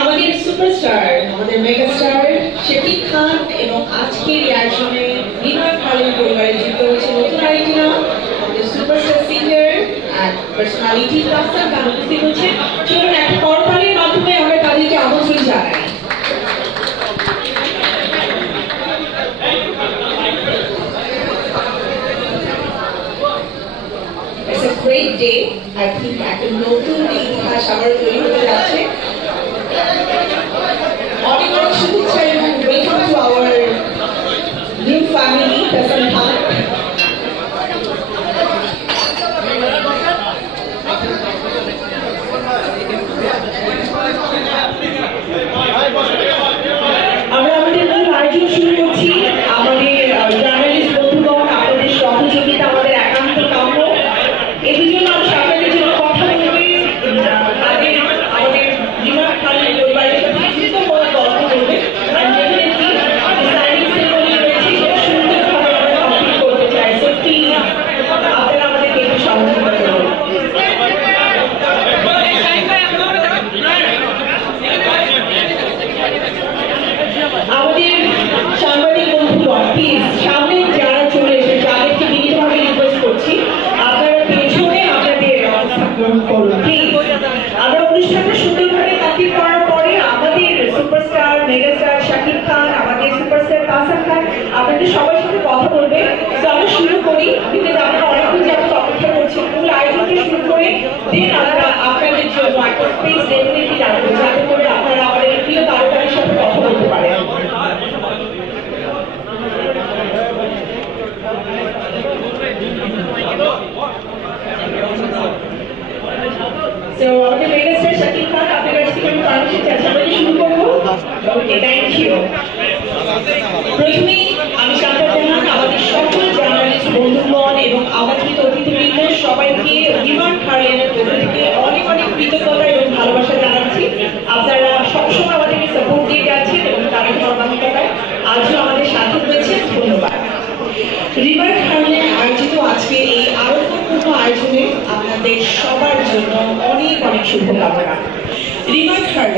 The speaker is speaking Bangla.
আমাদের সুপারস্টার, আমাদের মেগাস্টার শাকিব খান এবং আজকের এই আয়োজনে রিভার খালিদ পরিবারে যুক্ত হয়েছে নতুন আরেকটি নাম, আমাদের সুপারস্টার সিঙ্গার আর পার্সোনালিটি রাস্তা গান উপস্থিত হচ্ছে। চলুন একটা করতালির মাধ্যমে আমরা তাদেরকে আমন্ত্রণ জানাই। It's a great day. I think একটা নতুন ইতিহাস আবার তৈরি হতে যাচ্ছে। অনেক অনেক শুভেচ্ছা এবং welcome to our new family Kasam Khan. আমরা আমাদের মূল আয়োজন শুরু করছি। আমাদের জার্নালিস্ট বন্ধুগণ, আপনাদের সহযোগিতা আমাদের একান্ত কাম্য। এই জন্য আমি আপনাদের জন্য কথা বলবে আমাদের রিভার খালিদ পরিবারের সাথে যুক্ত হওয়ার গল্প করবে। আপনারা আমাদেরকে একটু সহযোগিতা করবেন। আমাদের সাংবাদিক বন্ধুগণ, প্লিজ সামনে যারা চলে এসে তাদেরকে বিনীতভাবে রিকোয়েস্ট করছি আপনারা পেছনে আপনাদের অবস্থান গ্রহণ করুন প্লিজ। আমরা অনুষ্ঠানটা সুন্দরভাবে কমপ্লিট করার পরে আমাদের সুপারস্টার মেগাস্টার শাকিব খান, আমাদের সুপারস্টার কাসাম খান আপনাদের সবার সাথে কথা বলবে। তো আমরা শুরু করি, বিকজ আপনারা অনেকক্ষণ যাবত অপেক্ষা করছেন। মূল আয়োজনটা শুরু করে দেন আমরা আপনাদের জন্য একটা স্পেস ডেফিনেটলি রাখবো, যাতে করে আপনারা আমাদের প্রিয় তারকাদের সাথে কথা বলতে পারেন। So, আমাদের মেগাস্টার শাকিব খান, আপনার কাছ থেকে আমি পারমিশন চাচ্ছি, আমরা কি শুরু করবো? ওকে, থ্যাংক ইউ। প্রথমেই আমি সাংবাদিক জানান আমাদের সকল জার্নালিস্ট বন্ধুগণ এবং আমন্ত্রিত অতিথিবৃন্দ সবাইকে রিভার খালিদের পক্ষ থেকে অনেক অনেক কৃতজ্ঞতা এবং ভালোবাসা জানাচ্ছি। আপনারা সবসময় আমাদেরকে সাপোর্ট দিয়ে যাচ্ছেন এবং তারই ধারাবাহিকতায় আজও আমাদের সাথে রয়েছেন। ধন্যবাদ। রিভার খালিদ আয়োজিত আজকে এই আরোগ্যপূর্ণ আয়োজনে আপনাদের সবার জন্য অনেক অনেক শুভকামনা। রিভার খালিদ